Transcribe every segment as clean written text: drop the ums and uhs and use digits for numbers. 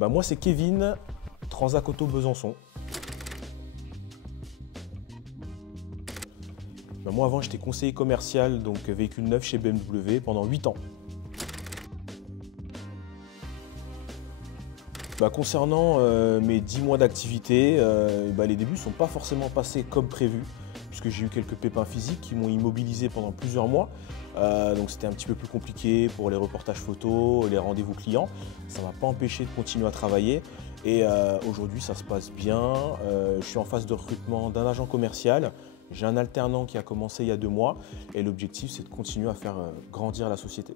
Moi c'est Kevin, Transac Auto Besançon. Moi avant j'étais conseiller commercial, donc véhicule neuf chez BMW pendant 8 ans. Concernant mes 10 mois d'activité, les débuts ne sont pas forcément passés comme prévu, puisque j'ai eu quelques pépins physiques qui m'ont immobilisé pendant plusieurs mois. Donc c'était un petit peu plus compliqué pour les reportages photos, les rendez-vous clients. Ça ne m'a pas empêché de continuer à travailler. Et aujourd'hui ça se passe bien. Je suis en phase de recrutement d'un agent commercial. J'ai un alternant qui a commencé il y a 2 mois. Et l'objectif c'est de continuer à faire grandir la société.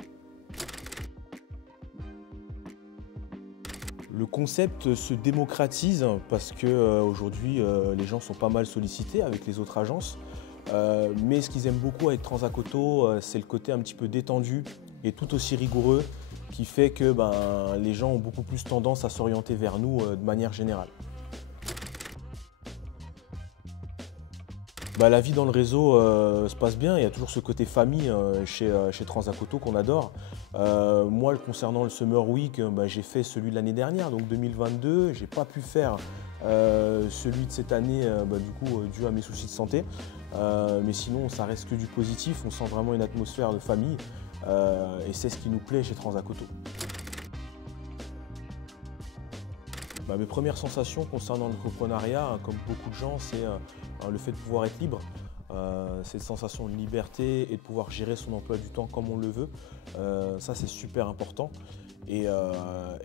Le concept se démocratise parce qu'aujourd'hui les gens sont pas mal sollicités avec les autres agences. Mais ce qu'ils aiment beaucoup avec Transac Auto, c'est le côté un petit peu détendu et tout aussi rigoureux qui fait que les gens ont beaucoup plus tendance à s'orienter vers nous de manière générale. La vie dans le réseau se passe bien, il y a toujours ce côté famille chez Transac Auto qu'on adore. Moi, concernant le Summer Week, j'ai fait celui de l'année dernière, donc 2022. J'ai pas pu faire celui de cette année, dû à mes soucis de santé. Mais sinon, ça reste que du positif, on sent vraiment une atmosphère de famille et c'est ce qui nous plaît chez Transac Auto. Mes premières sensations concernant l'entrepreneuriat, comme beaucoup de gens, c'est le fait de pouvoir être libre. Cette sensation de liberté et de pouvoir gérer son emploi du temps comme on le veut, ça c'est super important. Et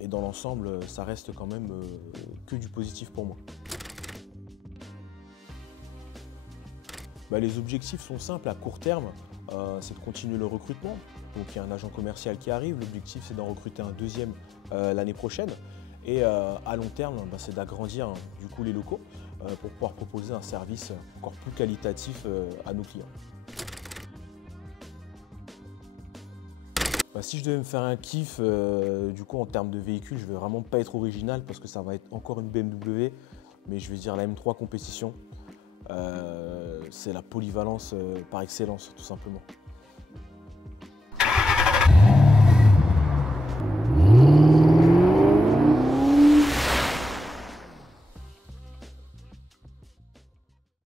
dans l'ensemble, ça reste quand même que du positif pour moi. Les objectifs sont simples à court terme, c'est de continuer le recrutement. Donc il y a un agent commercial qui arrive, l'objectif c'est d'en recruter un deuxième l'année prochaine. Et à long terme, c'est d'agrandir du coup les locaux pour pouvoir proposer un service encore plus qualitatif à nos clients. Si je devais me faire un kiff, du coup en termes de véhicule, je ne vais vraiment pas être original parce que ça va être encore une BMW, mais je vais dire la M3 Compétition. C'est la polyvalence par excellence, tout simplement.